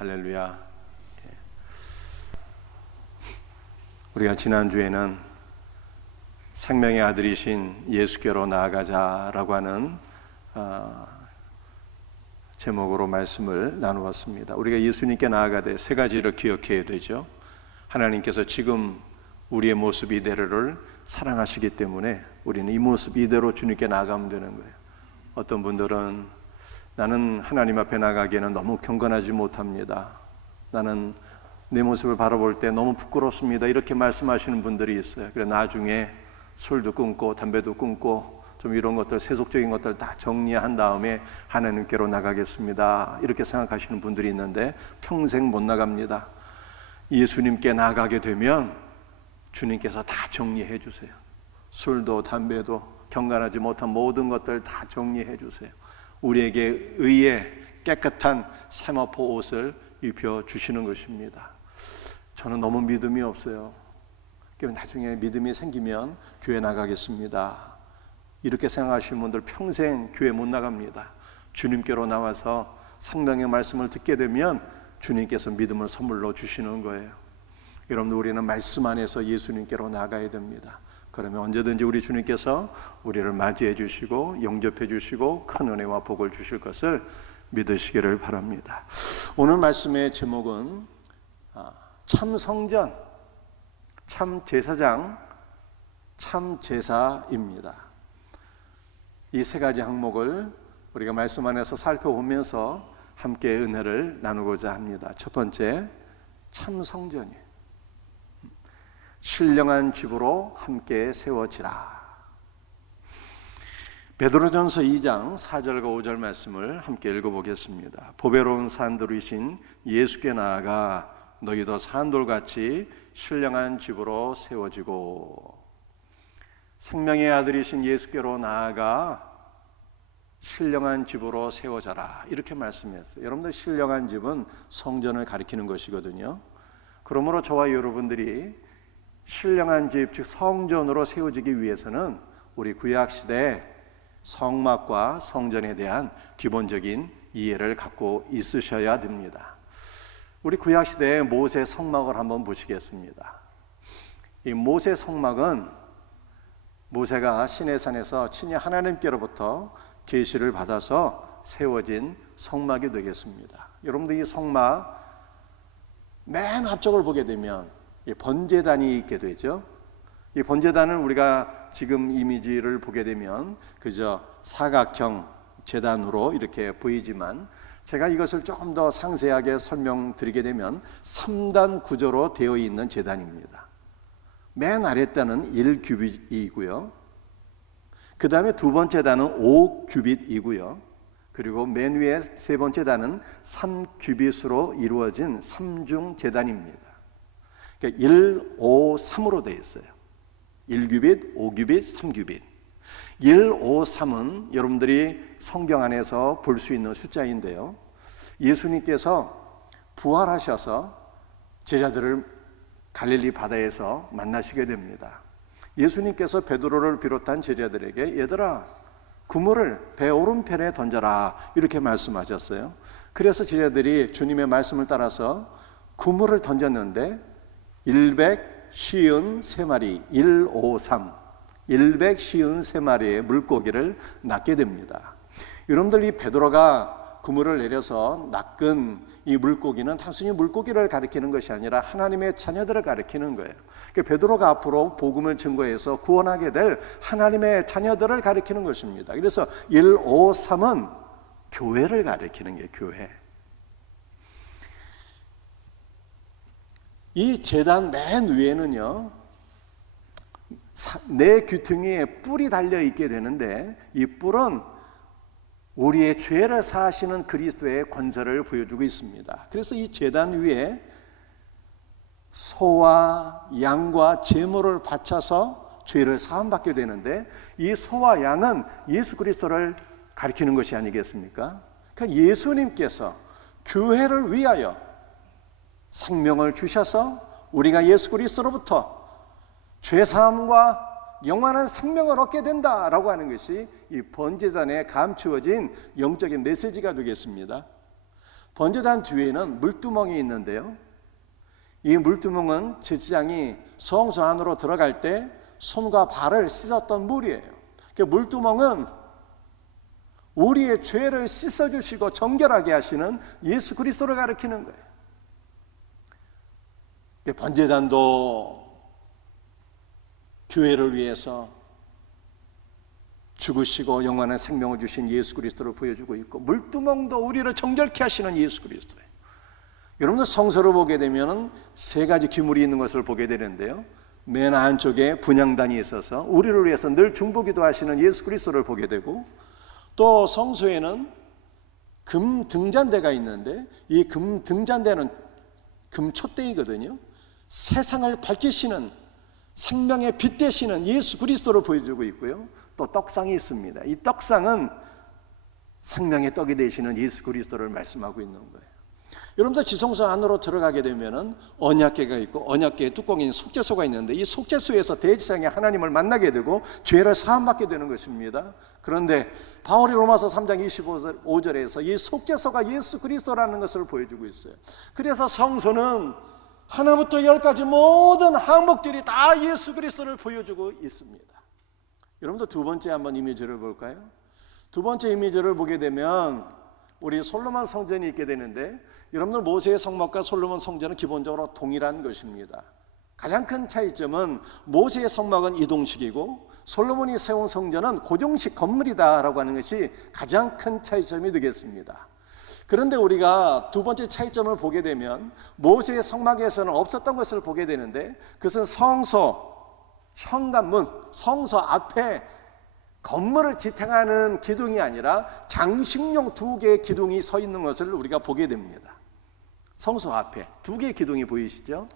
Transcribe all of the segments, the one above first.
할렐루야. 우리가 지난주에는 생명의 아들이신 예수께로 나아가자라고 하는 제목으로 말씀을 나누었습니다. 우리가 예수님께 나아가되 세 가지를 기억해야 되죠. 하나님께서 지금 우리의 모습 이대로를 사랑하시기 때문에 우리는 이 모습 이대로 주님께 나아가면 되는 거예요. 어떤 분들은 나는 하나님 앞에 나가기에는 너무 경건하지 못합니다. 나는 내 모습을 바라볼 때 너무 부끄럽습니다. 이렇게 말씀하시는 분들이 있어요. 그래 나중에 술도 끊고 담배도 끊고 좀 이런 것들, 세속적인 것들 다 정리한 다음에 하나님께로 나가겠습니다. 이렇게 생각하시는 분들이 있는데 평생 못 나갑니다. 예수님께 나가게 되면 주님께서 다 정리해 주세요. 술도 담배도 경건하지 못한 모든 것들 다 정리해 주세요. 우리에게 의의 깨끗한 세마포 옷을 입혀 주시는 것입니다. 저는 너무 믿음이 없어요. 나중에 믿음이 생기면 교회 나가겠습니다. 이렇게 생각하시는 분들 평생 교회 못 나갑니다. 주님께로 나와서 생명의 말씀을 듣게 되면 주님께서 믿음을 선물로 주시는 거예요. 여러분들, 우리는 말씀 안에서 예수님께로 나가야 됩니다. 그러면 언제든지 우리 주님께서 우리를 맞이해 주시고 영접해 주시고 큰 은혜와 복을 주실 것을 믿으시기를 바랍니다. 오늘 말씀의 제목은 참 성전, 참 제사장, 참 제사입니다. 이 세 가지 항목을 우리가 말씀 안에서 살펴보면서 함께 은혜를 나누고자 합니다. 첫 번째, 참 성전이에요. 신령한 집으로 함께 세워지라. 베드로전서 2장 4절과 5절 말씀을 함께 읽어보겠습니다. 보배로운 산돌이신 예수께 나아가 너희도 산돌같이 신령한 집으로 세워지고. 생명의 아들이신 예수께로 나아가 신령한 집으로 세워져라, 이렇게 말씀했어요. 여러분들, 신령한 집은 성전을 가리키는 것이거든요. 그러므로 저와 여러분들이 신령한 집, 즉 성전으로 세워지기 위해서는 우리 구약시대에 성막과 성전에 대한 기본적인 이해를 갖고 있으셔야 됩니다. 우리 구약시대의 모세 성막을 한번 보시겠습니다. 이 모세 성막은 모세가 시내산에서 친히 하나님께로부터 계시를 받아서 세워진 성막이 되겠습니다. 여러분들, 이 성막 맨 앞쪽을 보게 되면 번제단이 있게 되죠. 이 번제단은 우리가 지금 이미지를 보게 되면 그저 사각형 제단으로 이렇게 보이지만, 제가 이것을 조금 더 상세하게 설명드리게 되면 3단 구조로 되어 있는 제단입니다. 맨 아랫단은 1규빗이고요. 그 다음에 두 번째 단은 5규빗이고요. 그리고 맨 위에 세 번째 단은 3규빗으로 이루어진 3중 제단입니다. 그러니까 1, 5, 3으로 되어 있어요. 1규빗, 5규빗, 3규빗. 1, 5, 3은 여러분들이 성경 안에서 볼 수 있는 숫자인데요, 예수님께서 부활하셔서 제자들을 갈릴리 바다에서 만나시게 됩니다. 예수님께서 베드로를 비롯한 제자들에게 얘들아, 그물을 배 오른편에 던져라, 이렇게 말씀하셨어요. 그래서 제자들이 주님의 말씀을 따라서 그물을 던졌는데 153마리, 153, 153마리의 물고기를 낚게 됩니다. 여러분들, 이 베드로가 그물을 내려서 낚은 이 물고기는 단순히 물고기를 가리키는 것이 아니라 하나님의 자녀들을 가리키는 거예요. 그러니까 베드로가 앞으로 복음을 증거해서 구원하게 될 하나님의 자녀들을 가리키는 것입니다. 그래서 153은 교회를 가리키는 게 교회. 이 제단 맨 위에는요, 네 귀퉁이에 뿔이 달려 있게 되는데, 이 뿔은 우리의 죄를 사하시는 그리스도의 권세를 보여주고 있습니다. 그래서 이 제단 위에 소와 양과 제물을 바쳐서 죄를 사함받게 되는데, 이 소와 양은 예수 그리스도를 가리키는 것이 아니겠습니까? 그러니까 예수님께서 교회를 위하여 생명을 주셔서 우리가 예수 그리스도로부터 죄사함과 영원한 생명을 얻게 된다라고 하는 것이 이 번제단에 감추어진 영적인 메시지가 되겠습니다. 번제단 뒤에는 물두멍이 있는데요, 이 물두멍은 제사장이 성소 안으로 들어갈 때 손과 발을 씻었던 물이에요. 그 물두멍은 우리의 죄를 씻어주시고 정결하게 하시는 예수 그리스도를 가리키는 거예요. 번제단도 교회를 위해서 죽으시고 영원한 생명을 주신 예수 그리스도를 보여주고 있고, 물두멍도 우리를 정결케 하시는 예수 그리스도예요. 여러분들 성서를 보게 되면 세 가지 기물이 있는 것을 보게 되는데요, 맨 안쪽에 분향단이 있어서 우리를 위해서 늘 중보기도 하시는 예수 그리스도를 보게 되고, 또 성소에는 금 등잔대가 있는데 이 금 등잔대는 금 촛대이거든요. 세상을 밝히시는 생명의 빛 되시는 예수 그리스도를 보여주고 있고요, 또 떡상이 있습니다. 이 떡상은 생명의 떡이 되시는 예수 그리스도를 말씀하고 있는 거예요. 여러분들 지성소 안으로 들어가게 되면은 언약궤가 있고, 언약궤의 뚜껑인 속죄소가 있는데, 이 속죄소에서 대제사장이 하나님을 만나게 되고 죄를 사함받게 되는 것입니다. 그런데 바울이 로마서 3장 25절에서 이 속죄소가 예수 그리스도라는 것을 보여주고 있어요. 그래서 성소는 하나부터 10까지 모든 항목들이 다 예수 그리스도를 보여주고 있습니다. 여러분들 두 번째 한번 이미지를 볼까요? 두 번째 이미지를 보게 되면 우리 솔로몬 성전이 있게 되는데, 여러분들 모세의 성막과 솔로몬 성전은 기본적으로 동일한 것입니다. 가장 큰 차이점은 모세의 성막은 이동식이고 솔로몬이 세운 성전은 고정식 건물이다라고 하는 것이 가장 큰 차이점이 되겠습니다. 그런데 우리가 두 번째 차이점을 보게 되면 모세의 성막에서는 없었던 것을 보게 되는데, 그것은 성소, 현관문, 성소 앞에 건물을 지탱하는 기둥이 아니라 장식용 두 개의 기둥이 서 있는 것을 우리가 보게 됩니다. 성소 앞에 두 개의 기둥이 보이시죠?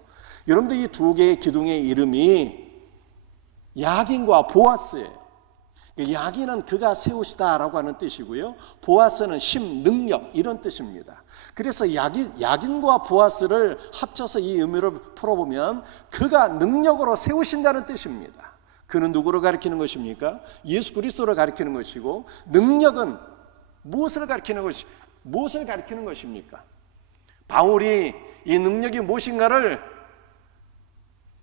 여러분들 이 두 개의 기둥의 이름이 야긴과 보아스예요. 야긴은 그가 세우시다라고 하는 뜻이고요, 보아스는 힘, 능력 이런 뜻입니다. 그래서 야긴과 보아스를 합쳐서 이 의미를 풀어보면 그가 능력으로 세우신다는 뜻입니다. 그는 누구를 가리키는 것입니까? 예수 그리스도를 가리키는 것이고, 능력은 무엇을 가리키는 것입니까? 바울이 이 능력이 무엇인가를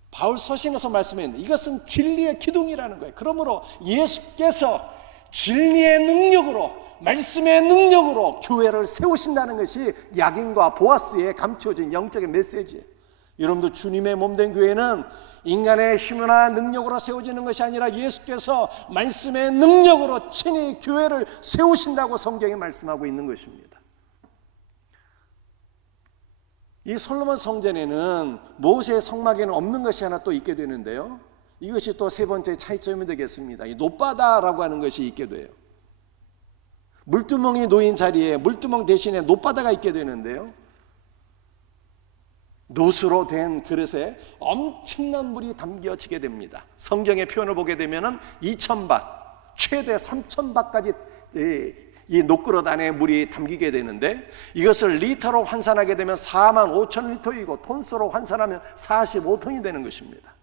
바울 서신에서 말씀했는데, 이것은 진리의 기둥이라는 거예요. 그러므로 예수께서 진리의 능력으로, 말씀의 능력으로 교회를 세우신다는 것이 야긴과 보아스에 감춰진 영적인 메시지예요. 여러분들 주님의 몸된 교회는 인간의 힘이나 능력으로 세워지는 것이 아니라 예수께서 말씀의 능력으로 친히 교회를 세우신다고 성경이 말씀하고 있는 것입니다. 이 솔로몬 성전에는 모세의 성막에는 없는 것이 하나 또 있게 되는데요, 이것이 또 세 번째 차이점이 되겠습니다. 이 놋바다라고 하는 것이 있게 돼요. 물두멍이 놓인 자리에 물두멍 대신에 놋바다가 있게 되는데요, 놋으로 된 그릇에 엄청난 물이 담겨지게 됩니다. 성경의 표현을 보게 되면 2000밭, 최대 3000밭까지 이 놋그릇 안에 물이 담기게 되는데, 이것을 리터로 환산하게 되면 45,000리터이고 톤수로 환산하면 45톤이 되는 것입니다.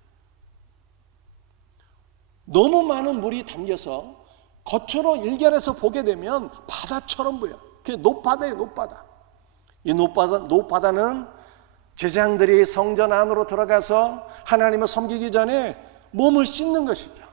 너무 많은 물이 담겨서 겉으로 일결해서 보게 되면 바다처럼 보여요. 그게 놋바다예요, 놋바다. 이 놋바다는 제사장들이 성전 안으로 들어가서 하나님을 섬기기 전에 몸을 씻는 것이죠.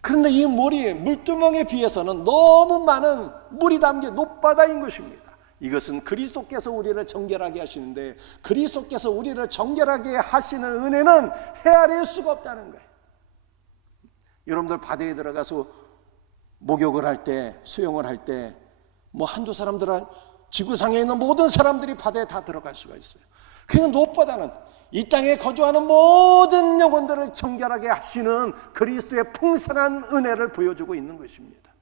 그런데 이 물이 물두멍에 비해서는 너무 많은 물이 담긴 놋바다인 것입니다. 이것은 그리스도께서 우리를 정결하게 하시는데, 그리스도께서 우리를 정결하게 하시는 은혜는 헤아릴 수가 없다는 거예요. 여러분들 바다에 들어가서 목욕을 할 때, 수영을 할 때 뭐 한두 사람들은 지구상에 있는 모든 사람들이 바다에 다 들어갈 수가 있어요. 그냥 놋바다는 이 땅에 거주하는 모든 영혼들을 정결하게 하시는 그리스도의 풍성한 은혜를 보여주고 있는 것입니다.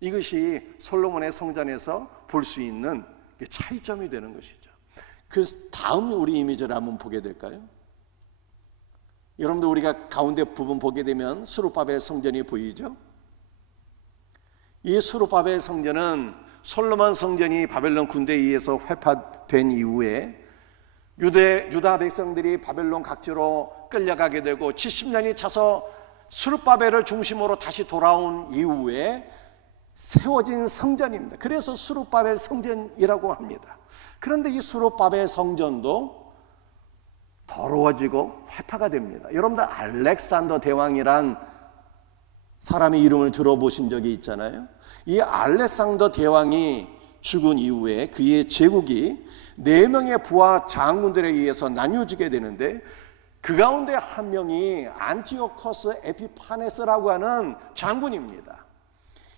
이것이 솔로몬의 성전에서 볼 수 있는 차이점이 되는 것이죠. 그 다음 우리 이미지를 한번 보게 될까요? 여러분들 우리가 가운데 부분 보게 되면 스룹바벨 성전이 보이죠? 이 스룹바벨 성전은 솔로몬 성전이 바벨론 군대에 의해서 회파된 이후에 유다 백성들이 바벨론 각지로 끌려가게 되고 70년이 차서 스룹바벨을 중심으로 다시 돌아온 이후에 세워진 성전입니다. 그래서 수룹바벨 성전이라고 합니다. 그런데 이 수룹바벨 성전도 더러워지고 회파가 됩니다. 여러분들 알렉산더 대왕이란 사람의 이름을 들어보신 적이 있잖아요. 이 알렉산더 대왕이 죽은 이후에 그의 제국이 4명의 부하 장군들에 의해서 나뉘어지게 되는데, 그 가운데 한 명이 안티오커스 에피파네스라고 하는 장군입니다.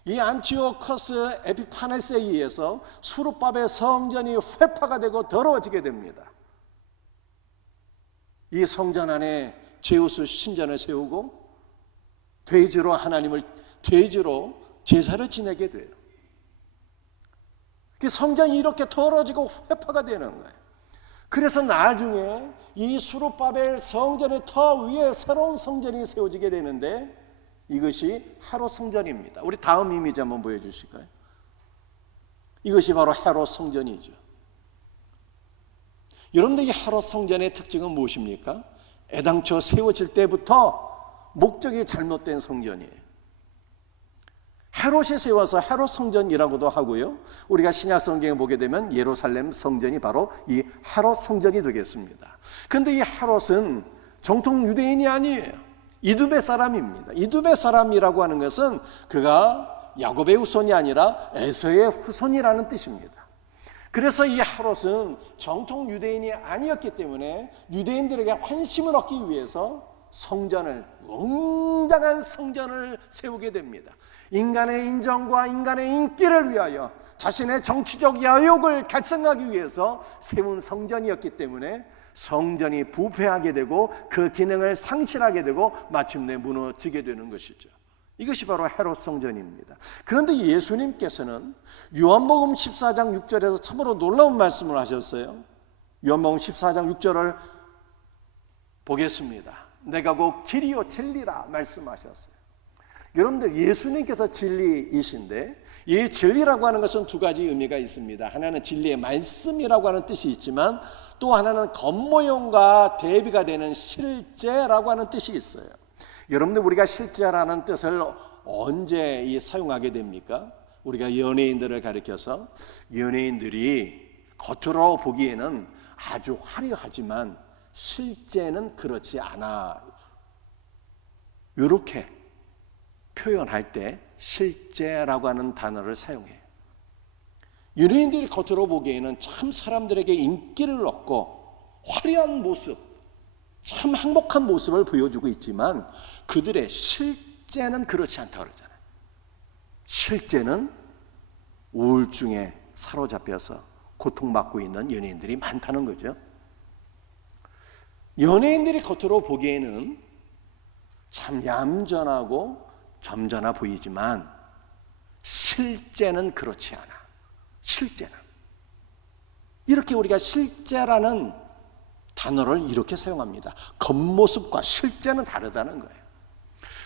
이 안티오커스 에피파네스에 의해서 수룹바벨 성전이 회파가 되고 더러워지게 됩니다. 이 성전 안에 제우스 신전을 세우고 돼지로 제사를 지내게 돼요. 그 성전이 이렇게 더러워지고 회파가 되는 거예요. 그래서 나중에 이 수룹바벨 성전의 더 위에 새로운 성전이 세워지게 되는데, 이것이 헤롯 성전입니다. 우리 다음 이미지 한번 보여주실까요? 이것이 바로 헤롯 성전이죠. 여러분들, 이 헤롯 성전의 특징은 무엇입니까? 애당초 세워질 때부터 목적이 잘못된 성전이에요. 헤롯이 세워서 헤롯 성전이라고도 하고요, 우리가 신약 성경에 보게 되면 예루살렘 성전이 바로 이 헤롯 성전이 되겠습니다. 그런데 이 헤롯은 정통 유대인이 아니에요. 이두베 사람입니다. 이두베 사람이라고 하는 것은 그가 야곱의 후손이 아니라 에서의 후손이라는 뜻입니다. 그래서 이 헤롯은 정통 유대인이 아니었기 때문에 유대인들에게 환심을 얻기 위해서 성전을, 웅장한 성전을 세우게 됩니다. 인간의 인정과 인간의 인기를 위하여 자신의 정치적 야욕을 달성하기 위해서 세운 성전이었기 때문에 성전이 부패하게 되고 그 기능을 상실하게 되고 마침내 무너지게 되는 것이죠. 이것이 바로 헤롯 성전입니다. 그런데 예수님께서는 요한복음 14장 6절에서 참으로 놀라운 말씀을 하셨어요. 요한복음 14장 6절을 보겠습니다. 내가 곧 길이요 진리라 말씀하셨어요. 여러분들, 예수님께서 진리이신데, 이 진리라고 하는 것은 두 가지 의미가 있습니다. 하나는 진리의 말씀이라고 하는 뜻이 있지만, 또 하나는 겉모형과 대비가 되는 실제라고 하는 뜻이 있어요. 여러분들, 우리가 실제라는 뜻을 언제 사용하게 됩니까? 우리가 연예인들을 가리켜서, 연예인들이 겉으로 보기에는 아주 화려하지만 실제는 그렇지 않아, 이렇게 표현할 때 실제라고 하는 단어를 사용해요. 연예인들이 겉으로 보기에는 참 사람들에게 인기를 얻고 화려한 모습, 참 행복한 모습을 보여주고 있지만 그들의 실제는 그렇지 않다고 그러잖아요. 실제는 우울증에 사로잡혀서 고통받고 있는 연예인들이 많다는 거죠. 연예인들이 겉으로 보기에는 참 얌전하고 점잖아 보이지만 실제는 그렇지 않아. 실제는. 이렇게 우리가 실제라는 단어를 이렇게 사용합니다. 겉모습과 실제는 다르다는 거예요.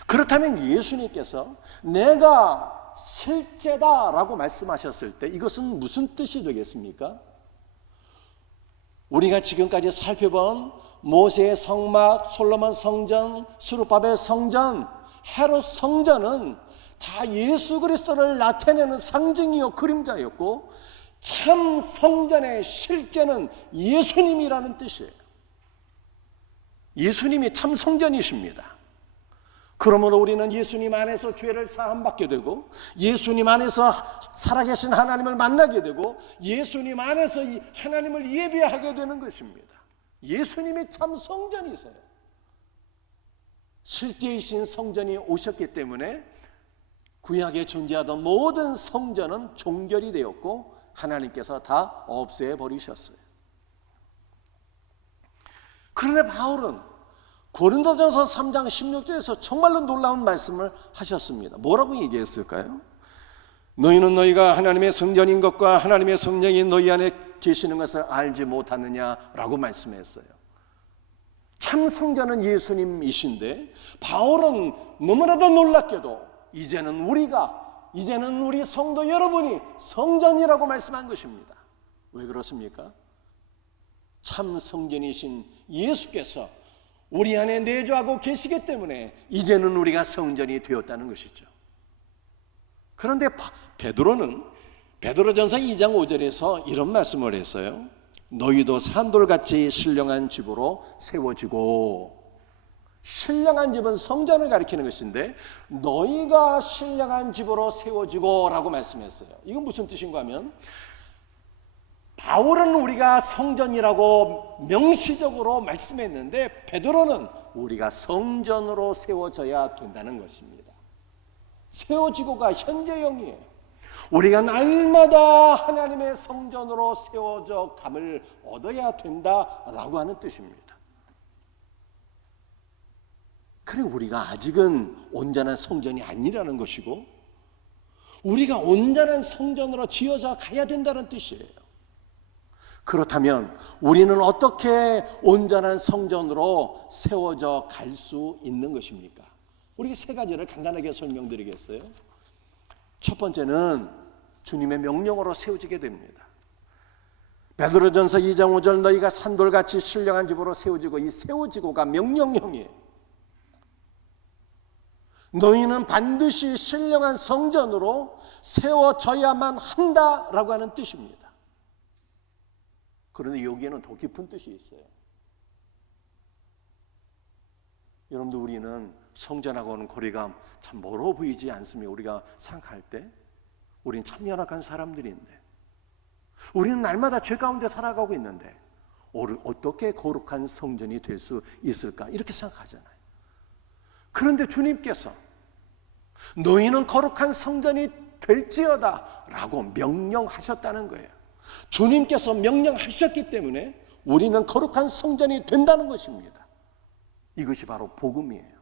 그렇다면 예수님께서 내가 실제다라고 말씀하셨을 때 이것은 무슨 뜻이 되겠습니까? 우리가 지금까지 살펴본 모세의 성막, 솔로몬 성전, 수룹바벨 성전, 헤롯 성전은 다 예수 그리스도를 나타내는 상징이요 그림자였고, 참 성전의 실제는 예수님이라는 뜻이에요. 예수님이 참 성전이십니다. 그러므로 우리는 예수님 안에서 죄를 사함받게 되고, 예수님 안에서 살아계신 하나님을 만나게 되고, 예수님 안에서 이 하나님을 예배하게 되는 것입니다. 예수님이 참 성전이세요. 실제이신 성전이 오셨기 때문에 구약에 존재하던 모든 성전은 종결이 되었고 하나님께서 다 없애버리셨어요. 그런데 바울은 고린도전서 3장 16절에서 정말로 놀라운 말씀을 하셨습니다. 뭐라고 얘기했을까요? 너희는 너희가 하나님의 성전인 것과 하나님의 성령이 너희 안에 계시는 것을 알지 못하느냐라고 말씀했어요. 참 성전은 예수님이신데 바울은 너무나도 놀랍게도 이제는 우리 성도 여러분이 성전이라고 말씀한 것입니다. 왜 그렇습니까? 참 성전이신 예수께서 우리 안에 내주하고 계시기 때문에 이제는 우리가 성전이 되었다는 것이죠. 그런데 베드로전서 2장 5절에서 이런 말씀을 했어요. 너희도 산돌같이 신령한 집으로 세워지고, 신령한 집은 성전을 가리키는 것인데 너희가 신령한 집으로 세워지고 라고 말씀했어요. 이건 무슨 뜻인가 하면, 바울은 우리가 성전이라고 명시적으로 말씀했는데 베드로는 우리가 성전으로 세워져야 된다는 것입니다. 세워지고가 현재형이에요. 우리가 날마다 하나님의 성전으로 세워져 감을 얻어야 된다라고 하는 뜻입니다. 그래, 우리가 아직은 온전한 성전이 아니라는 것이고, 우리가 온전한 성전으로 지어져 가야 된다는 뜻이에요. 그렇다면 우리는 어떻게 온전한 성전으로 세워져 갈 수 있는 것입니까? 우리 세 가지를 간단하게 설명드리겠어요. 첫 번째는 주님의 명령으로 세워지게 됩니다. 베드로전서 2장 5절 너희가 산돌같이 신령한 집으로 세워지고, 이 세워지고가 명령형이에요. 너희는 반드시 신령한 성전으로 세워져야만 한다라고 하는 뜻입니다. 그런데 여기에는 더 깊은 뜻이 있어요. 여러분들, 우리는 성전하고는 거리가 참 멀어 보이지 않습니까? 우리가 생각할 때 우리는 참 연약한 사람들인데, 우리는 날마다 죄 가운데 살아가고 있는데 어떻게 거룩한 성전이 될 수 있을까? 이렇게 생각하잖아요. 그런데 주님께서 너희는 거룩한 성전이 될지어다 라고 명령하셨다는 거예요. 주님께서 명령하셨기 때문에 우리는 거룩한 성전이 된다는 것입니다. 이것이 바로 복음이에요.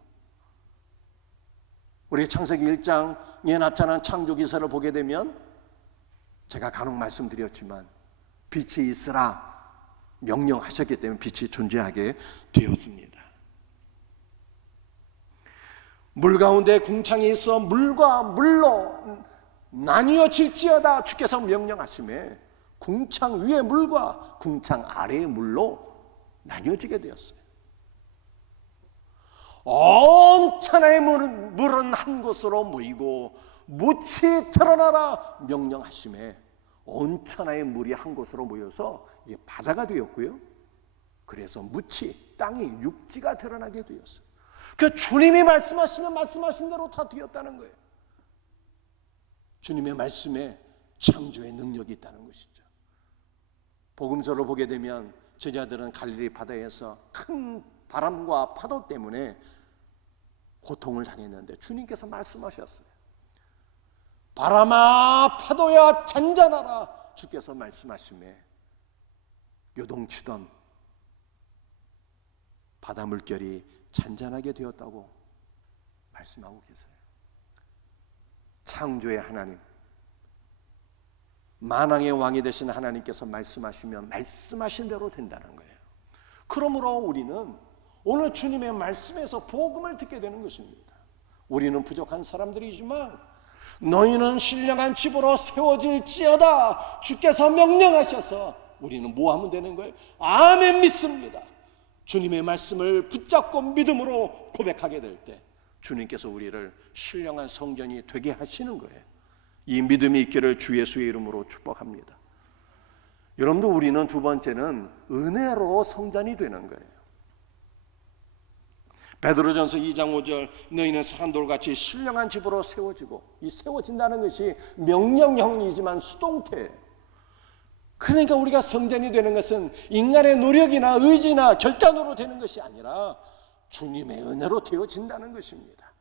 우리 창세기 1장에 나타난 창조 기사를 보게 되면, 제가 간혹 말씀드렸지만 빛이 있으라 명령하셨기 때문에 빛이 존재하게 되었습니다. 물 가운데 궁창이 있어 물과 물로 나뉘어질지어다 주께서 명령하심에 궁창 위의 물과 궁창 아래의 물로 나뉘어지게 되었어요. 온 천하의 물은 한 곳으로 모이고 묻이 드러나라 명령하심에 온 천하의 물이 한 곳으로 모여서 이게 바다가 되었고요. 그래서 묻이, 땅이 육지가 드러나게 되었어요. 그 주님이 말씀하시면 말씀하신 대로 다 되었다는 거예요. 주님의 말씀에 창조의 능력이 있다는 것이죠. 복음서를 보게 되면 제자들은 갈릴리 바다에서 큰 바람과 파도 때문에 고통을 당했는데 주님께서 말씀하셨어요. 바람아 파도야 잔잔하라 주께서 말씀하심에 요동치던 바다 물결이 잔잔하게 되었다고 말씀하고 계세요. 창조의 하나님, 만왕의 왕이 되신 하나님께서 말씀하시면 말씀하신 대로 된다는 거예요. 그러므로 우리는 오늘 주님의 말씀에서 복음을 듣게 되는 것입니다. 우리는 부족한 사람들이지만 너희는 신령한 집으로 세워질지어다 주께서 명령하셔서 우리는 뭐 하면 되는 거예요? 아멘 믿습니다. 주님의 말씀을 붙잡고 믿음으로 고백하게 될 때 주님께서 우리를 신령한 성전이 되게 하시는 거예요. 이 믿음이 있기를 주 예수의 이름으로 축복합니다. 여러분도 우리는 두 번째는 은혜로 성전이 되는 거예요. 베드로전서 2장 5절 너희는 산돌같이 신령한 집으로 세워지고, 이 세워진다는 것이 명령형이지만 수동태예요. 그러니까 우리가 성전이 되는 것은 인간의 노력이나 의지나 결단으로 되는 것이 아니라 주님의 은혜로 되어진다는 것입니다.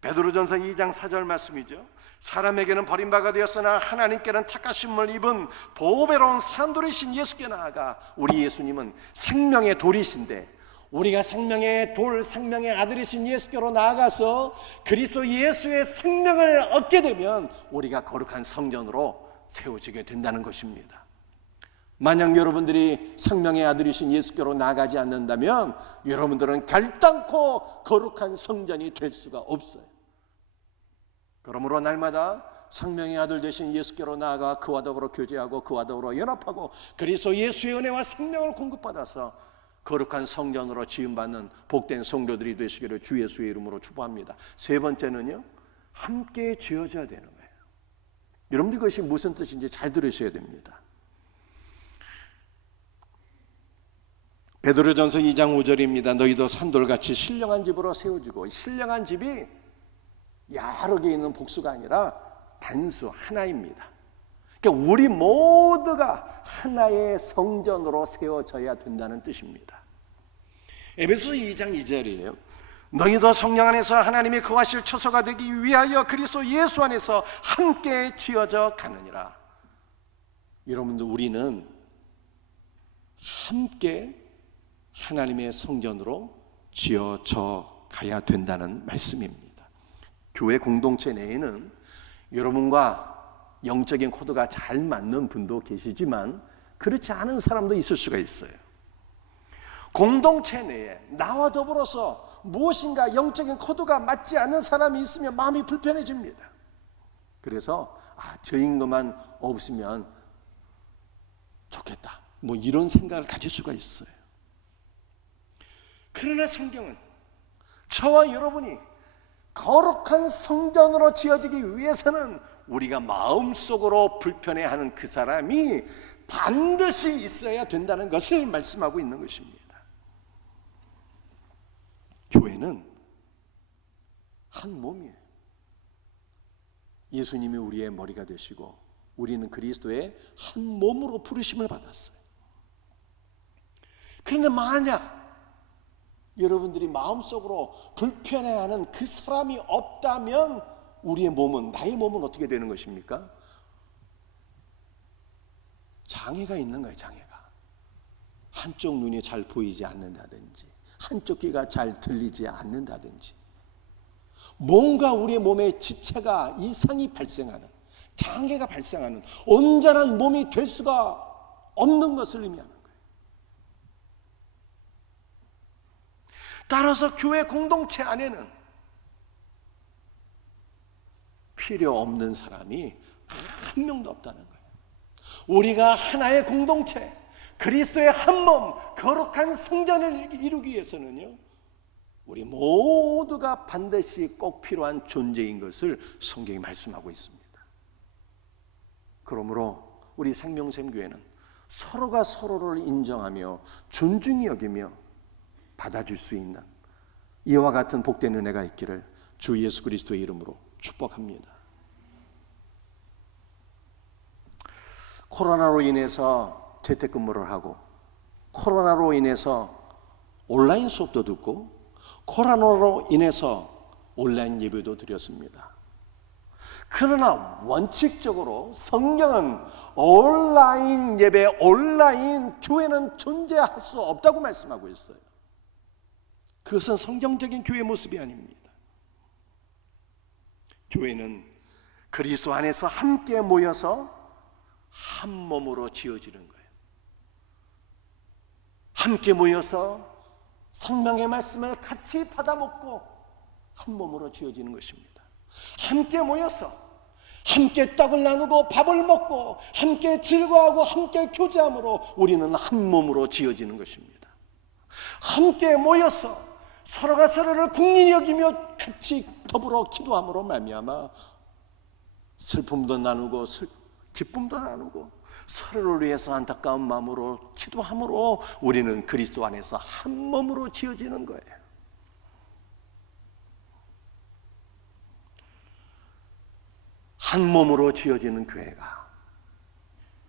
베드로전서 2장 4절 말씀이죠. 사람에게는 버림받아 되었으나 하나님께는 택하심을 입은 보배로운 산돌이신 예수께 나아가, 우리 예수님은 생명의 돌이신데 우리가 생명의 돌, 생명의 아들이신 예수께로 나아가서 그리스도 예수의 생명을 얻게 되면 우리가 거룩한 성전으로 세워지게 된다는 것입니다. 만약 여러분들이 생명의 아들이신 예수께로 나아가지 않는다면 여러분들은 결단코 거룩한 성전이 될 수가 없어요. 그러므로 날마다 생명의 아들 되신 예수께로 나아가 그와 더불어 교제하고 그와 더불어 연합하고 그리스도 예수의 은혜와 생명을 공급받아서 거룩한 성전으로 지음받는 복된 성도들이 되시기를 주 예수의 이름으로 축복합니다. 세 번째는요, 함께 지어져야 되는 거예요. 여러분들 그것이 무슨 뜻인지 잘 들으셔야 됩니다. 베드로전서 2장 5절입니다. 너희도 산돌같이 신령한 집으로 세워지고, 신령한 집이 여러 개 있는 복수가 아니라 단수 하나입니다. 그러니까 우리 모두가 하나의 성전으로 세워져야 된다는 뜻입니다. 에베소서 2장 2절이에요. 너희도 성령 안에서 하나님이 거하실 처소가 되기 위하여 그리스도 예수 안에서 함께 지어져 가느니라. 여러분들, 우리는 함께 하나님의 성전으로 지어져 가야 된다는 말씀입니다. 교회 공동체 내에는 여러분과 영적인 코드가 잘 맞는 분도 계시지만 그렇지 않은 사람도 있을 수가 있어요. 공동체 내에 나와 더불어서 무엇인가 영적인 코드가 맞지 않는 사람이 있으면 마음이 불편해집니다. 그래서 저 인것만 없으면 좋겠다, 뭐 이런 생각을 가질 수가 있어요. 그러나 성경은 저와 여러분이 거룩한 성전으로 지어지기 위해서는 우리가 마음속으로 불편해하는 그 사람이 반드시 있어야 된다는 것을 말씀하고 있는 것입니다. 교회는 한 몸이에요. 예수님이 우리의 머리가 되시고 우리는 그리스도의 한 몸으로 부르심을 받았어요. 그런데 만약 여러분들이 마음속으로 불편해하는 그 사람이 없다면 우리의 몸은, 나의 몸은 어떻게 되는 것입니까? 장애가 있는 거예요. 장애가. 한쪽 눈이 잘 보이지 않는다든지, 한쪽 귀가 잘 들리지 않는다든지, 뭔가 우리의 몸에 지체가, 이상이 발생하는, 장애가 발생하는 온전한 몸이 될 수가 없는 것을 의미하는 거예요. 따라서 교회 공동체 안에는 필요 없는 사람이 한 명도 없다는 거예요. 우리가 하나의 공동체, 그리스도의 한 몸, 거룩한 성전을 이루기 위해서는요, 우리 모두가 반드시 꼭 필요한 존재인 것을 성경이 말씀하고 있습니다. 그러므로 우리 생명샘교회는 서로가 서로를 인정하며 존중히 여기며 받아줄 수 있는 이와 같은 복된 은혜가 있기를 주 예수 그리스도의 이름으로 축복합니다. 코로나로 인해서 재택근무를 하고, 코로나로 인해서 온라인 수업도 듣고, 코로나로 인해서 온라인 예배도 드렸습니다. 그러나 원칙적으로 성경은 온라인 예배, 온라인 교회는 존재할 수 없다고 말씀하고 있어요. 그것은 성경적인 교회 모습이 아닙니다. 교회는 그리스도 안에서 함께 모여서 한 몸으로 지어지는 거예요. 함께 모여서 성령의 말씀을 같이 받아먹고 한 몸으로 지어지는 것입니다. 함께 모여서 함께 떡을 나누고 밥을 먹고 함께 즐거워하고 함께 교제함으로 우리는 한 몸으로 지어지는 것입니다. 함께 모여서 서로가 서로를 국린히 여기며 같이 더불어 기도함으로 말미암아 슬픔도 나누고 기쁨도 나누고 서로를 위해서 안타까운 마음으로 기도함으로 우리는 그리스도 안에서 한 몸으로 지어지는 거예요. 한 몸으로 지어지는 교회가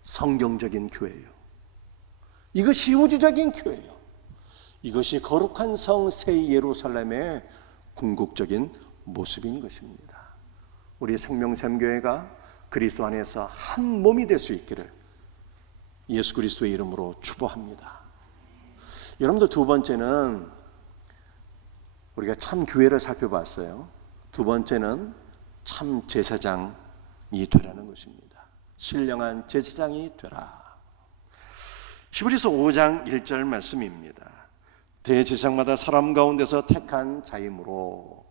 성경적인 교회예요. 이것이 우주적인 교회예요. 이것이 거룩한 성 새 예루살렘의 궁극적인 모습인 것입니다. 우리 생명샘교회가 그리스도 안에서 한 몸이 될 수 있기를 예수 그리스도의 이름으로 축복합니다. 여러분들, 두 번째는 우리가 참 교회를 살펴봤어요. 두 번째는 참 제사장이 되라는 것입니다. 신령한 제사장이 되라. 히브리서 5장 1절 말씀입니다. 대제사장마다 사람 가운데서 택한 자이므로,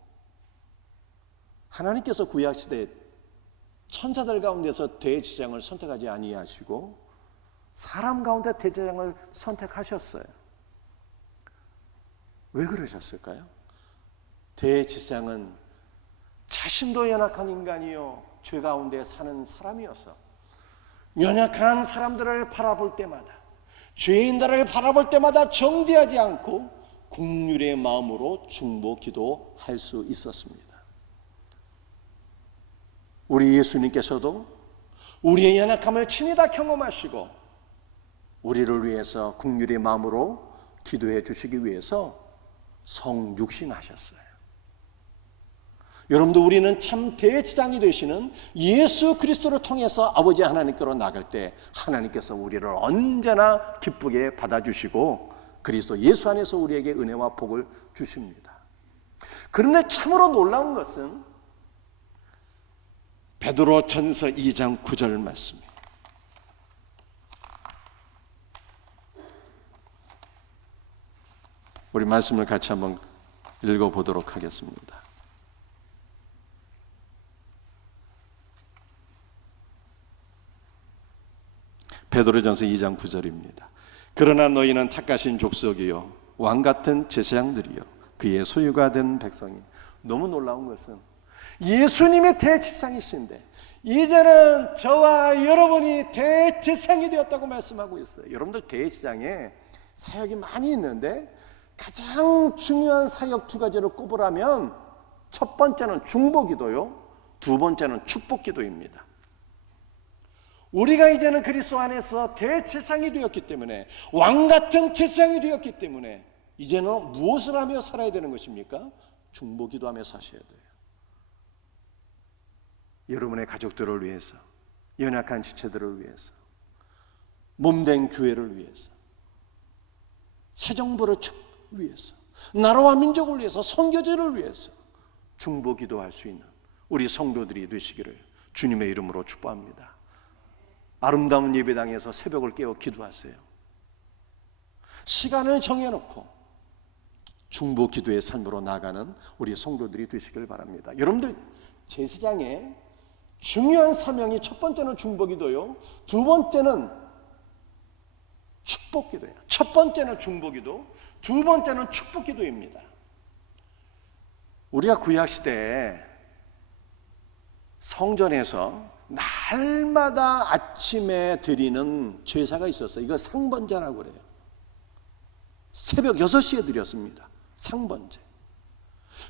하나님께서 구약시대 천사들 가운데서 대제사장을 선택하지 아니하시고 사람 가운데 대제사장을 선택하셨어요. 왜 그러셨을까요? 대제사장은 자신도 연약한 인간이요 죄 가운데 사는 사람이어서 연약한 사람들을 바라볼 때마다, 죄인들을 바라볼 때마다 정죄하지 않고 긍휼의 마음으로 중보 기도할 수 있었습니다. 우리 예수님께서도 우리의 연약함을 친히 다 경험하시고 우리를 위해서 긍휼의 마음으로 기도해 주시기 위해서 성육신하셨어요. 여러분도 우리는 참 대지장이 되시는 예수 그리스도를 통해서 아버지 하나님께로 나갈 때 하나님께서 우리를 언제나 기쁘게 받아주시고 그리스도 예수 안에서 우리에게 은혜와 복을 주십니다. 그런데 참으로 놀라운 것은 베드로 전서 2장 9절 말씀입니다. 우리 말씀을 같이 한번 읽어보도록 하겠습니다. 베드로전서 2장 9절입니다. 그러나 너희는 택하신 족속이요 왕같은 제사장들이요 그의 소유가 된 백성이. 너무 놀라운 것은 예수님의 대제사장이신데 이제는 저와 여러분이 대제사장이 되었다고 말씀하고 있어요. 여러분들 대제사장에 사역이 많이 있는데 가장 중요한 사역 두 가지를 꼽으라면 첫 번째는 중보기도요, 두 번째는 축복기도입니다. 우리가 이제는 그리스도 안에서 대제사장이 되었기 때문에, 왕같은 제사장이 되었기 때문에 이제는 무엇을 하며 살아야 되는 것입니까? 중보기도하며 사셔야 돼요. 여러분의 가족들을 위해서, 연약한 지체들을 위해서, 몸된 교회를 위해서, 새 정부를 위해서, 나라와 민족을 위해서, 선교제를 위해서 중보기도할 수 있는 우리 성도들이 되시기를 주님의 이름으로 축복합니다. 아름다운 예배당에서 새벽을 깨워 기도하세요. 시간을 정해놓고 중보 기도의 삶으로 나가는 우리 성도들이 되시길 바랍니다. 여러분들 제사장의 중요한 사명이 첫 번째는 중보 기도요, 두 번째는 축복 기도예요. 첫 번째는 중보 기도, 두 번째는 축복 기도입니다. 우리가 구약 시대에 성전에서 날마다 아침에 드리는 제사가 있었어요. 이거 상번제라고 그래요. 새벽 6시에 드렸습니다. 상번제.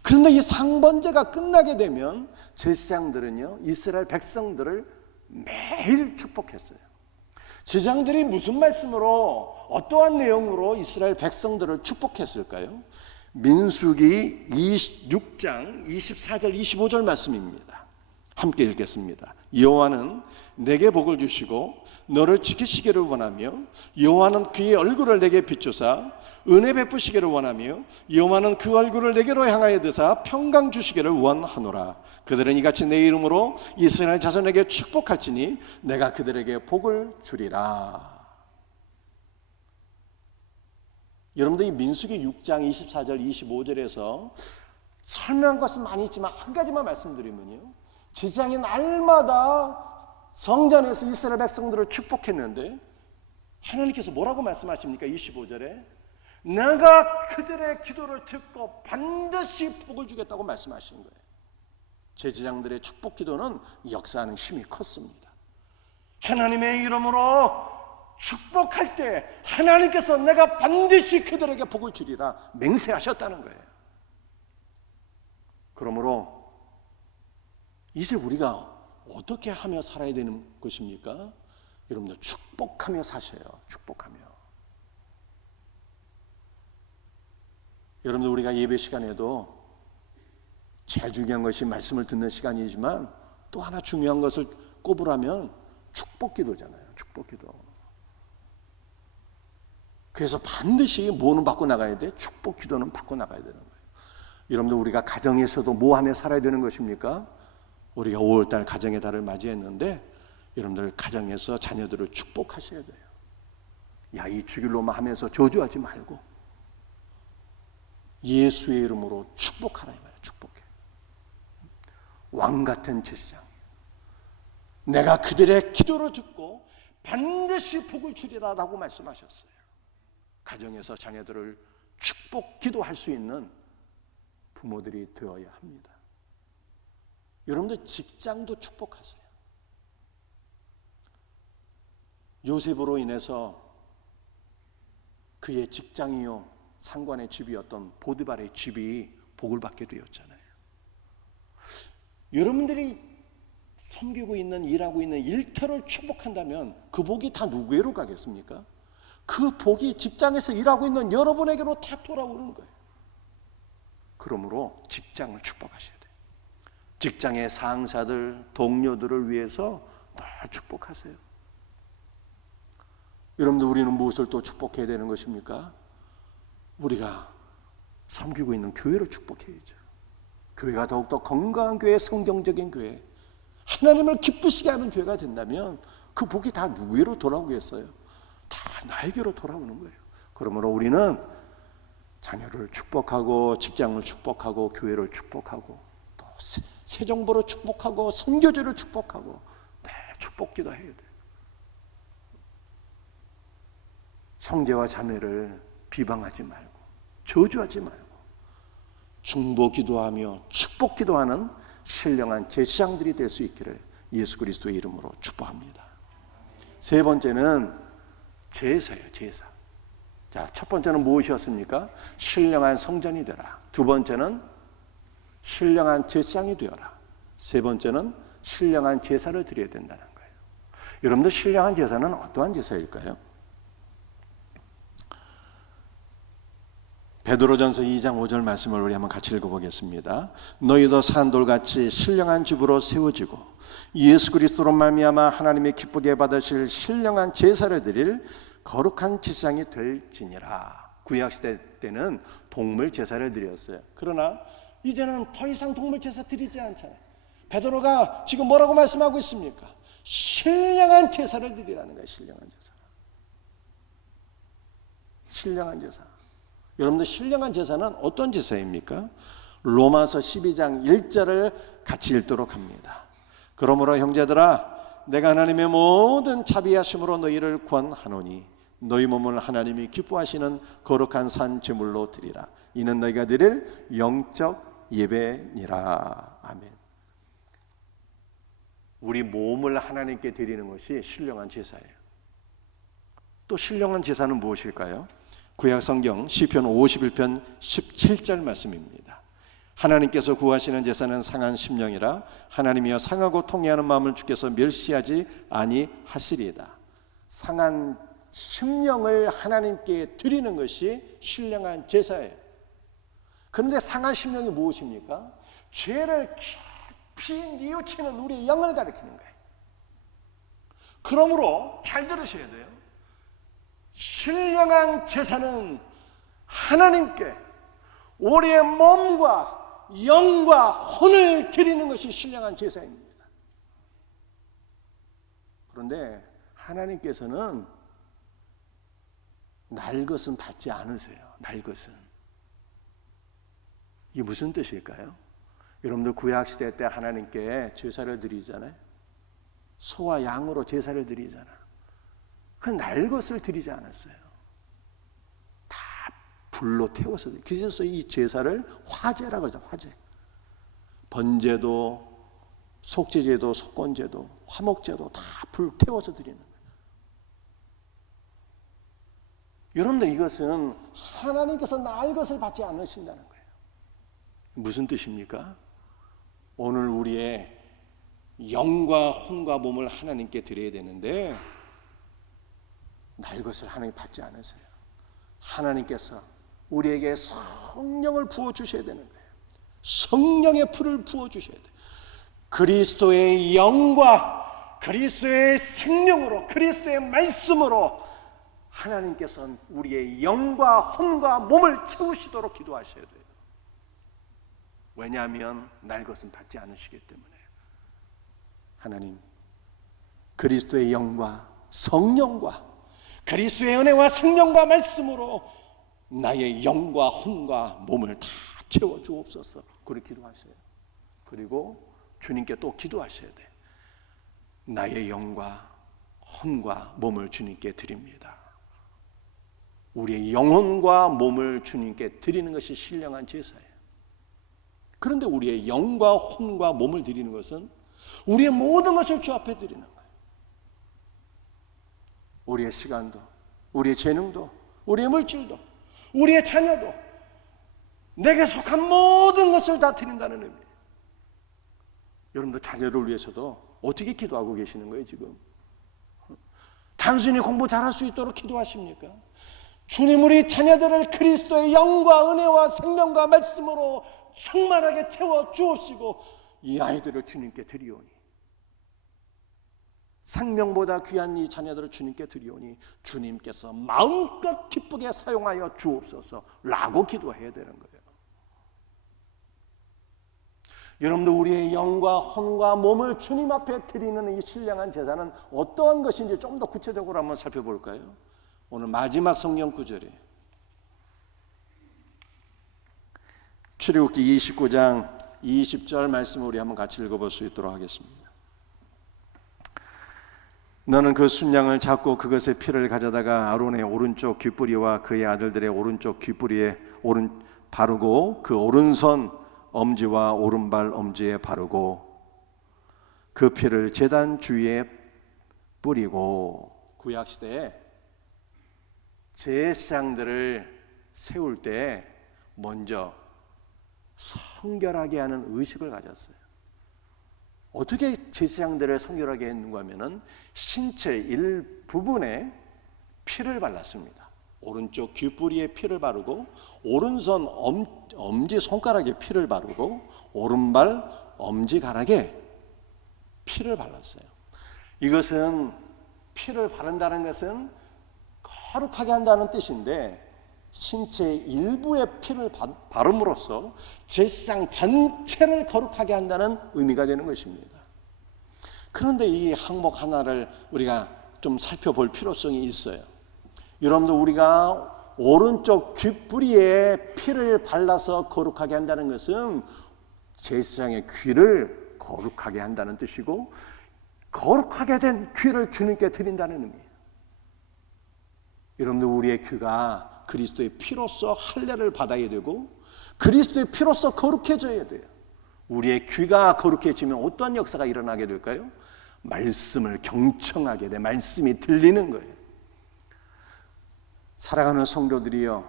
그런데 이 상번제가 끝나게 되면 제사장들은요, 이스라엘 백성들을 매일 축복했어요. 제사장들이 무슨 말씀으로, 어떠한 내용으로 이스라엘 백성들을 축복했을까요? 민수기 26장 24절 25절 말씀입니다. 함께 읽겠습니다. 여호와는 내게 복을 주시고 너를 지키시기를 원하며, 여호와는 그의 얼굴을 내게 비추사 은혜 베푸시기를 원하며, 여호와는 그 얼굴을 내게로 향하여 드사 평강 주시기를 원하노라. 그들은 이같이 내 이름으로 이스라엘 자손에게 축복할지니 내가 그들에게 복을 주리라. 여러분들 이 민수기 6장 24절 25절에서 설명한 것은 많이 있지만 한 가지만 말씀드리면요, 제사장이 날마다 성전에서 이스라엘 백성들을 축복했는데 하나님께서 뭐라고 말씀하십니까? 25절에 내가 그들의 기도를 듣고 반드시 복을 주겠다고 말씀하시는 거예요. 제사장들의 축복 기도는 역사하는 힘이 컸습니다. 하나님의 이름으로 축복할 때 하나님께서 내가 반드시 그들에게 복을 주리라 맹세하셨다는 거예요. 그러므로 이제 우리가 어떻게 하며 살아야 되는 것입니까? 여러분들 축복하며 사셔요. 축복하며. 여러분들 우리가 예배 시간에도 제일 중요한 것이 말씀을 듣는 시간이지만 또 하나 중요한 것을 꼽으라면 축복기도잖아요. 축복기도. 그래서 반드시 뭐는 받고 나가야 돼? 축복기도는 받고 나가야 되는 거예요. 여러분들 우리가 가정에서도 뭐 하며 살아야 되는 것입니까? 우리가 5월달 가정의 달을 맞이했는데 여러분들 가정에서 자녀들을 축복하셔야 돼요. 야, 이 주길로만 하면서 저주하지 말고 예수의 이름으로 축복하라 이 말이에요. 축복해. 왕같은 제사장, 내가 그들의 기도를 듣고 반드시 복을 주리라라고 말씀하셨어요. 가정에서 자녀들을 축복 기도할 수 있는 부모들이 되어야 합니다. 여러분들 직장도 축복하세요. 요셉으로 인해서 그의 직장이요 상관의 집이었던 보디발의 집이 복을 받게 되었잖아요. 여러분들이 섬기고 있는, 일하고 있는 일터를 축복한다면 그 복이 다 누구에로 가겠습니까? 그 복이 직장에서 일하고 있는 여러분에게로 다 돌아오는 거예요. 그러므로 직장을 축복하셔야 돼요. 직장의 상사들, 동료들을 위해서 다 축복하세요. 여러분들, 우리는 무엇을 또 축복해야 되는 것입니까? 우리가 섬기고 있는 교회를 축복해야죠. 교회가 더욱더 건강한 교회, 성경적인 교회, 하나님을 기쁘시게 하는 교회가 된다면 그 복이 다 누구에로 돌아오겠어요? 다 나에게로 돌아오는 거예요. 그러므로 우리는 자녀를 축복하고 직장을 축복하고 교회를 축복하고 또 새정부를 축복하고 선교제를 축복하고 축복기도 해야 돼요. 형제와 자매를 비방하지 말고 저주하지 말고 중보 기도하며 축복 기도하는 신령한 제사장들이 될 수 있기를 예수 그리스도의 이름으로 축복합니다. 세 번째는 제사예요. 제사. 자, 첫 번째는 무엇이었습니까? 신령한 성전이 되라. 두 번째는 신령한 제사장이 되어라. 세 번째는 신령한 제사를 드려야 된다는 거예요. 여러분들, 신령한 제사는 어떠한 제사일까요? 베드로전서 2장 5절 말씀을 우리 한번 같이 읽어보겠습니다. 너희도 산돌같이 신령한 집으로 세워지고 예수 그리스도로 말미암아 하나님의 기쁘게 받으실 신령한 제사를 드릴 거룩한 제사장이 될지니라. 구약시대 때는 동물 제사를 드렸어요. 그러나 이제는 더 이상 동물 제사 드리지 않잖아요. 베드로가 지금 뭐라고 말씀하고 있습니까? 신령한 제사를 드리라는 거예요. 신령한 제사. 신령한 제사. 여러분들, 신령한 제사는 어떤 제사입니까? 로마서 12장 1절을 같이 읽도록 합니다. 그러므로 형제들아, 내가 하나님의 모든 자비하심으로 너희를 구원하노니 너희 몸을 하나님이 기뻐하시는 거룩한 산 제물로 드리라. 이는 너희가 드릴 영적 예배니라. 아멘. 우리 몸을 하나님께 드리는 것이 신령한 제사예요. 또 신령한 제사는 무엇일까요? 구약성경 시편 51편 17절 말씀입니다. 하나님께서 구하시는 제사는 상한 심령이라 하나님이여 상하고 통회하는 마음을 주께서 멸시하지 아니하시리이다. 상한 심령을 하나님께 드리는 것이 신령한 제사예요. 그런데 상한 심령이 무엇입니까? 죄를 깊이 뉘우치는 우리의 영을 가리키는 거예요. 그러므로 잘 들으셔야 돼요. 신령한 제사는 하나님께 우리의 몸과 영과 혼을 드리는 것이 신령한 제사입니다. 그런데 하나님께서는 날 것은 받지 않으세요. 날 것은. 이게 무슨 뜻일까요? 여러분들, 구약시대 때 하나님께 제사를 드리잖아요. 소와 양으로 제사를 드리잖아. 그 날 것을 드리지 않았어요. 다 불로 태워서. 그래서 이 제사를 화제라고 그러죠. 화제. 번제도, 속죄제도, 속건제도, 화목제도 다 불 태워서 드리는 거예요. 여러분들, 이것은 하나님께서 날 것을 받지 않으신다는 거예요. 무슨 뜻입니까? 오늘 우리의 영과 혼과 몸을 하나님께 드려야 되는데 날 것을 하나님 받지 않으세요. 하나님께서 우리에게 성령을 부어주셔야 되는 거예요. 성령의 불을 부어주셔야 돼요. 그리스도의 영과 그리스도의 생명으로, 그리스도의 말씀으로 하나님께서는 우리의 영과 혼과 몸을 채우시도록 기도하셔야 돼요. 왜냐하면 날 것은 받지 않으시기 때문에. 하나님, 그리스도의 영과 성령과 그리스도의 은혜와 생명과 말씀으로 나의 영과 혼과 몸을 다 채워주옵소서. 그렇게 기도하셔요. 그리고 주님께 또 기도하셔야 돼. 나의 영과 혼과 몸을 주님께 드립니다. 우리의 영혼과 몸을 주님께 드리는 것이 신령한 제사예요. 그런데 우리의 영과 혼과 몸을 드리는 것은 우리의 모든 것을 주 앞에 드리는 거예요. 우리의 시간도, 우리의 재능도, 우리의 물질도, 우리의 자녀도, 내게 속한 모든 것을 다 드린다는 의미예요. 여러분들 자녀를 위해서도 어떻게 기도하고 계시는 거예요 지금? 단순히 공부 잘할 수 있도록 기도하십니까? 주님 우리 자녀들을 그리스도의 영과 은혜와 생명과 말씀으로 충만하게 채워 주옵시고 이 아이들을 주님께 드리오니, 생명보다 귀한 이 자녀들을 주님께 드리오니 주님께서 마음껏 기쁘게 사용하여 주옵소서 라고 기도해야 되는 거예요. 여러분들 우리의 영과 혼과 몸을 주님 앞에 드리는 이 신령한 제사는 어떠한 것인지 좀 더 구체적으로 한번 살펴볼까요? 오늘 마지막 성경 구절에 출애굽기 29장 20절 말씀을 우리 한번 같이 읽어볼 수 있도록 하겠습니다. 너는 그 순양을 잡고 그것의 피를 가져다가 아론의 오른쪽 귓뿌리와 그의 아들들의 오른쪽 귓뿌리에 바르고 그 오른손 엄지와 오른발 엄지에 바르고 그 피를 제단 주위에 뿌리고. 구약시대에 제사장들을 세울 때 먼저 성결하게 하는 의식을 가졌어요. 어떻게 제사장들을 성결하게 했는가 하면은 신체 일부분에 피를 발랐습니다. 오른쪽 귓뿌리에 피를 바르고 오른손 엄지 손가락에 피를 바르고 오른발 엄지가락에 피를 발랐어요. 이것은 피를 바른다는 것은 거룩하게 한다는 뜻인데 신체 일부의 피를 바름으로써 제사장 전체를 거룩하게 한다는 의미가 되는 것입니다. 그런데 이 항목 하나를 우리가 좀 살펴볼 필요성이 있어요. 여러분들 우리가 오른쪽 귓뿌리에 피를 발라서 거룩하게 한다는 것은 제사장의 귀를 거룩하게 한다는 뜻이고 거룩하게 된 귀를 주님께 드린다는 의미예요. 여러분들 우리의 귀가 그리스도의 피로써 할례를 받아야 되고 그리스도의 피로써 거룩해져야 돼요. 우리의 귀가 거룩해지면 어떤 역사가 일어나게 될까요? 말씀을 경청하게 돼. 말씀이 들리는 거예요. 사랑하는 성도들이여,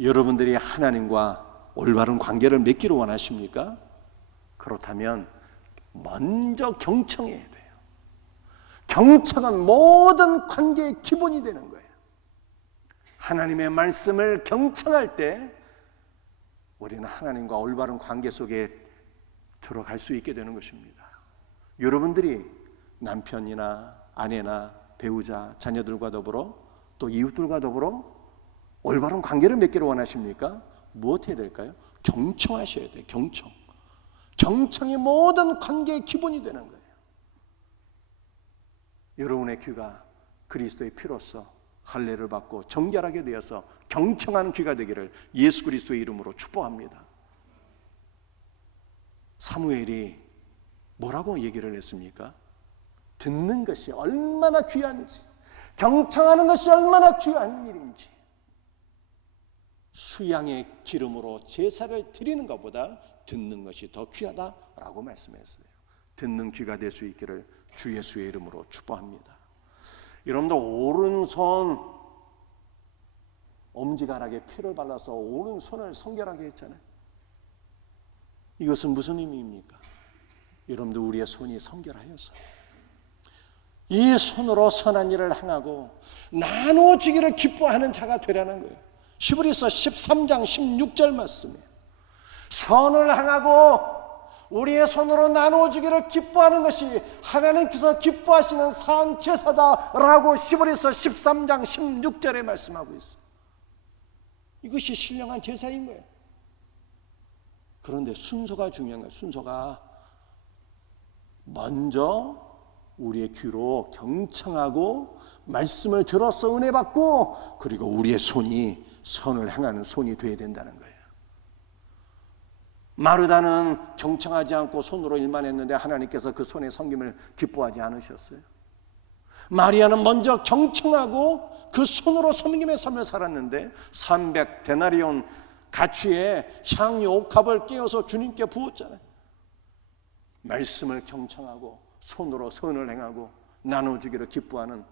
여러분들이 하나님과 올바른 관계를 맺기를 원하십니까? 그렇다면 먼저 경청해야 돼요. 경청은 모든 관계의 기본이 되는 거예요. 하나님의 말씀을 경청할 때 우리는 하나님과 올바른 관계 속에 들어갈 수 있게 되는 것입니다. 여러분들이 남편이나 아내나 배우자, 자녀들과 더불어 또 이웃들과 더불어 올바른 관계를 맺기를 원하십니까? 무엇 해야 될까요? 경청하셔야 돼요. 경청. 경청이 모든 관계의 기본이 되는 거예요. 여러분의 귀가 그리스도의 피로써 할례를 받고 정결하게 되어서 경청하는 귀가 되기를 예수 그리스도의 이름으로 축복합니다. 사무엘이 뭐라고 얘기를 했습니까? 듣는 것이 얼마나 귀한지, 경청하는 것이 얼마나 귀한 일인지, 수양의 기름으로 제사를 드리는 것보다 듣는 것이 더 귀하다라고 말씀했어요. 듣는 귀가 될 수 있기를 주 예수의 이름으로 축복합니다. 여러분들 오른손 엄지가락에 피를 발라서 오른손을 성결하게 했잖아요. 이것은 무슨 의미입니까? 여러분들 우리의 손이 성결하여서 이 손으로 선한 일을 행하고 나누어지기를 기뻐하는 자가 되라는 거예요. 히브리서 13장 16절 말씀이에요. 선을 행하고 우리의 손으로 나누어지기를 기뻐하는 것이 하나님께서 기뻐하시는 산 제사다라고 히브리서 13장 16절에 말씀하고 있어요. 이것이 신령한 제사인 거예요. 그런데 순서가 중요한 거예요. 순서가 먼저 우리의 귀로 경청하고 말씀을 들어서 은혜 받고 그리고 우리의 손이 선을 행하는 손이 되어야 된다는 거예요. 마르다는 경청하지 않고 손으로 일만 했는데 하나님께서 그 손의 섬김을 기뻐하지 않으셨어요. 마리아는 먼저 경청하고 그 손으로 섬김의 삶을 살았는데 300데나리온 가치의 향유 옥합을 깨어서 주님께 부었잖아요. 말씀을 경청하고 손으로 선을 행하고 나눠주기를 기뻐하는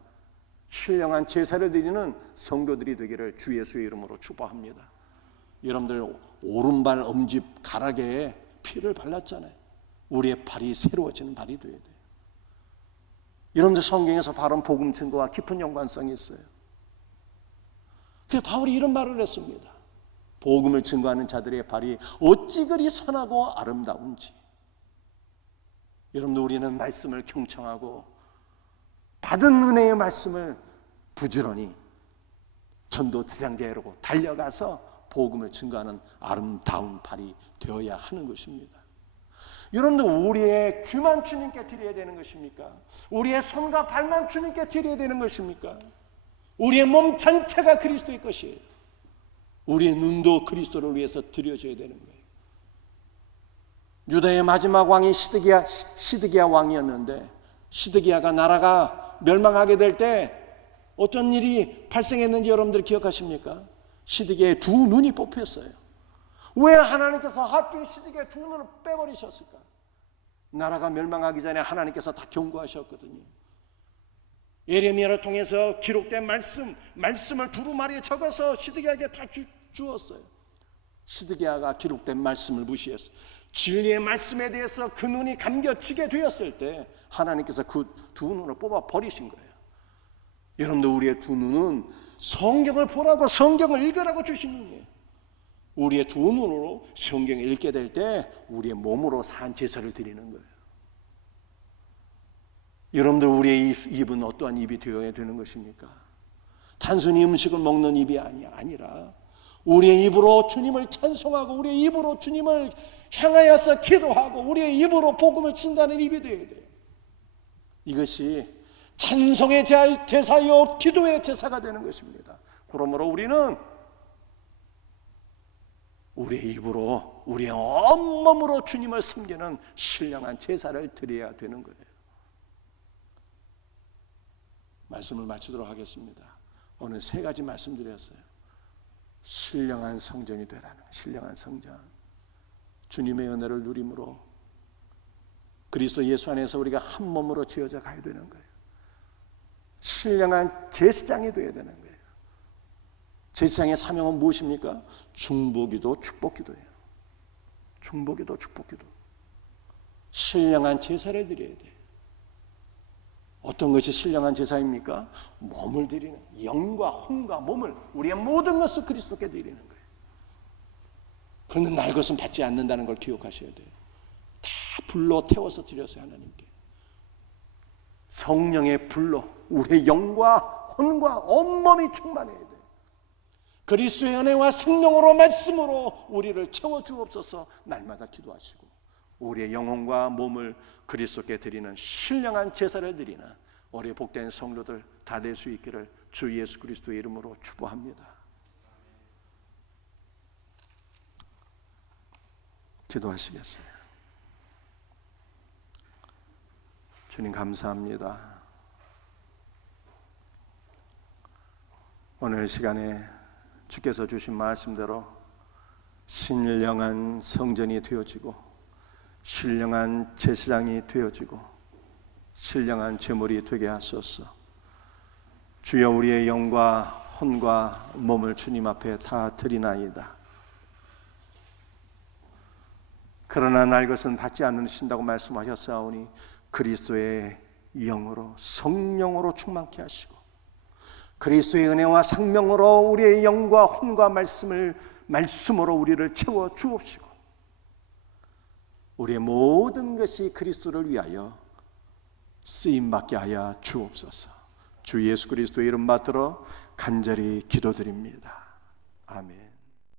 신령한 제사를 드리는 성도들이 되기를 주 예수의 이름으로 축복합니다. 여러분들 오른발 엄지 가락에 피를 발랐잖아요. 우리의 발이 새로워지는 발이 되어야 돼요. 여러분들 성경에서 바른 복음 증거와 깊은 연관성이 있어요. 그래서 바울이 이런 말을 했습니다. 복음을 증거하는 자들의 발이 어찌 그리 선하고 아름다운지. 여러분들 우리는 말씀을 경청하고 받은 은혜의 말씀을 부지런히 전도 지향자로 달려가서 복음을 증거하는 아름다운 발이 되어야 하는 것입니다. 여러분들 우리의 귀만 주님께 드려야 되는 것입니까? 우리의 손과 발만 주님께 드려야 되는 것입니까? 우리의 몸 전체가 그리스도의 것이에요. 우리의 눈도 그리스도를 위해서 드려져야 되는 거예요. 유다의 마지막 왕이 시드기야 왕이었는데, 시드기야가 나라가 멸망하게 될 때 어떤 일이 발생했는지 여러분들 기억하십니까? 시드기야의 두 눈이 뽑혔어요. 왜 하나님께서 하필 시드기야의 두 눈을 빼버리셨을까? 나라가 멸망하기 전에 하나님께서 다 경고하셨거든요. 예레미야를 통해서 기록된 말씀을 두루마리에 적어서 시드기야에게 다 주었어요. 시드기야가 기록된 말씀을 무시했어요. 진리의 말씀에 대해서 그 눈이 감겨지게 되었을 때 하나님께서 그 두 눈을 뽑아 버리신 거예요. 여러분들 우리의 두 눈은 성경을 보라고 성경을 읽으라고 주신 눈이에요. 우리의 두 눈으로 성경을 읽게 될 때 우리의 몸으로 산 제사를 드리는 거예요. 여러분들 우리의 입은 어떠한 입이 되어야 되는 것입니까? 단순히 음식을 먹는 입이 아니라 우리의 입으로 주님을 찬송하고 우리의 입으로 주님을 향하여서 기도하고 우리의 입으로 복음을 전하는 입이 되어야 돼요. 이것이 찬송의 제사요 기도의 제사가 되는 것입니다. 그러므로 우리는 우리의 입으로 우리의 온몸으로 주님을 섬기는 신령한 제사를 드려야 되는 거예요. 말씀을 마치도록 하겠습니다. 오늘 세 가지 말씀드렸어요. 신령한 성전이 되라는 거예요. 신령한 성전. 주님의 은혜를 누림으로 그리스도 예수 안에서 우리가 한 몸으로 지어져 가야 되는 거예요. 신령한 제사장이 되어야 되는 거예요. 제사장의 사명은 무엇입니까? 중보기도 축복기도예요. 중보기도 축복기도. 신령한 제사를 드려야 돼요. 어떤 것이 신령한 제사입니까? 몸을 드리는, 영과 혼과 몸을, 우리의 모든 것을 그리스도께 드리는 거예요. 그런데 날 것은 받지 않는다는 걸 기억하셔야 돼요. 다 불로 태워서 드렸어요. 하나님께. 성령의 불로 우리의 영과 혼과 온몸이 충만해야 돼요. 그리스도의 은혜와 생명으로 말씀으로 우리를 채워주옵소서. 날마다 기도하시고 우리의 영혼과 몸을 그리스도께 드리는 신령한 제사를 드리는 우리 복된 성도들 다 될 수 있기를 주 예수 그리스도의 이름으로 축복합니다. 기도하시겠어요? 주님 감사합니다. 오늘 시간에 주께서 주신 말씀대로 신령한 성전이 되어지고 신령한 제사장이 되어지고 신령한 제물이 되게 하소서. 주여 우리의 영과 혼과 몸을 주님 앞에 다 드리나이다. 그러나 날 것은 받지 않으신다고 말씀하셨사오니 그리스도의 영으로 성령으로 충만케 하시고 그리스도의 은혜와 생명으로 우리의 영과 혼과 말씀으로 우리를 채워 주옵시고 우리의 모든 것이 그리스도를 위하여 쓰임받게 하여 주옵소서. 주 예수 그리스도의 이름 받들어 간절히 기도드립니다. 아멘.